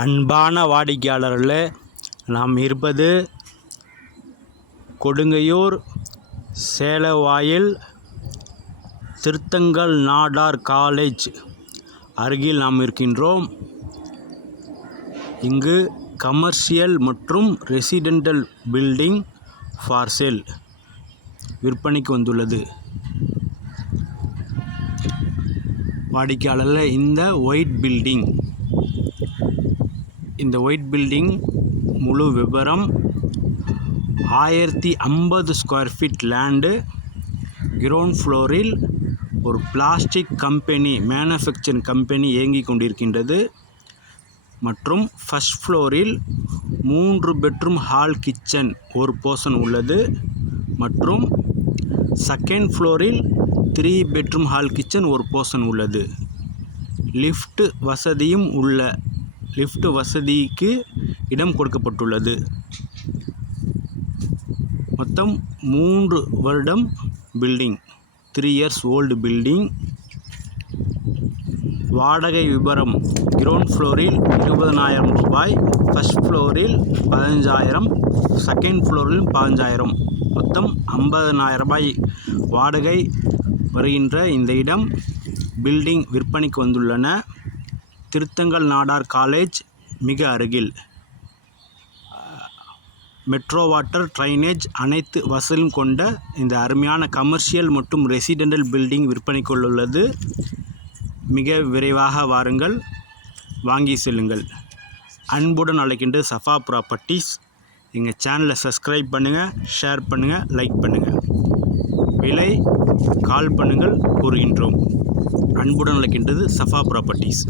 அன்பான வாடிக்கையாளர்களே நாம் இருப்பது கொடுங்கையூர் சேலவாயில் திருத்தங்கல் நாடார் காலேஜ் அருகில் நாம் இருக்கின்றோம். இங்கு கமர்ஷியல் மற்றும் ரெசிடென்டல் பில்டிங் ஃபார் சேல் விற்பனைக்கு வந்துள்ளது. வாடிக்கையாளரில் இந்த ஒயிட் பில்டிங் இந்த ஒயிட் பில்டிங் முழு விவரம் ஆயிரத்தி ஐம்பது ஸ்கொயர் ஃபீட் லேண்டு. கிரவுண்ட் ஃப்ளோரில் ஒரு பிளாஸ்டிக் கம்பெனி மேனுஃபேக்சரிங் கம்பெனி இயங்கிக் கொண்டிருக்கின்றது. மற்றும் ஃபஸ்ட் ஃப்ளோரில் மூன்று பெட்ரூம் ஹால் கிச்சன் ஒரு போர்ஷன் உள்ளது. மற்றும் செகண்ட் ஃப்ளோரில் த்ரீ பெட்ரூம் ஹால் கிச்சன் ஒரு போர்ஷன் உள்ளது. லிஃப்ட் வசதியும் உள்ள லிஃப்ட் வசதிக்கு இடம் கொடுக்கப்பட்டுள்ளது. மொத்தம் மூன்று வருடம் building three years old building வாடகை விபரம் கிரவுண்ட் ஃப்ளோரில் இருபதனாயிரம் ரூபாய் ஃபஸ்ட் ஃப்ளோரில் பதினஞ்சாயிரம் செகண்ட் ஃப்ளோரில் பதினஞ்சாயிரம். மொத்தம் ஐம்பதனாயிரம் ரூபாய் வாடகை வருகின்ற இந்த இடம் பில்டிங் விற்பனைக்கு வந்துள்ளன. திருத்தங்கல் நாடார் காலேஜ் மிக அருகில். மெட்ரோ வாட்டர் ட்ரைனேஜ் அனைத்து வசதியும் கொண்ட இந்த அருமையான கமர்ஷியல் மற்றும் ரெசிடென்டல் பில்டிங் விற்பனைக்குள்ளது மிக விரைவாக வாருங்கள். வாங்கி செல்லுங்கள். அன்புடன் அழைக்கின்ற சஃபா ப்ராப்பர்ட்டிஸ். எங்கள் சேனலை சப்ஸ்கிரைப் பண்ணுங்கள் ஷேர் பண்ணுங்கள் லைக் பண்ணுங்கள் கால் பண்ணுங்கள் கூறுகின்றோம். அன்புடன் அழைக்கின்றது சஃபா ப்ராப்பர்ட்டிஸ்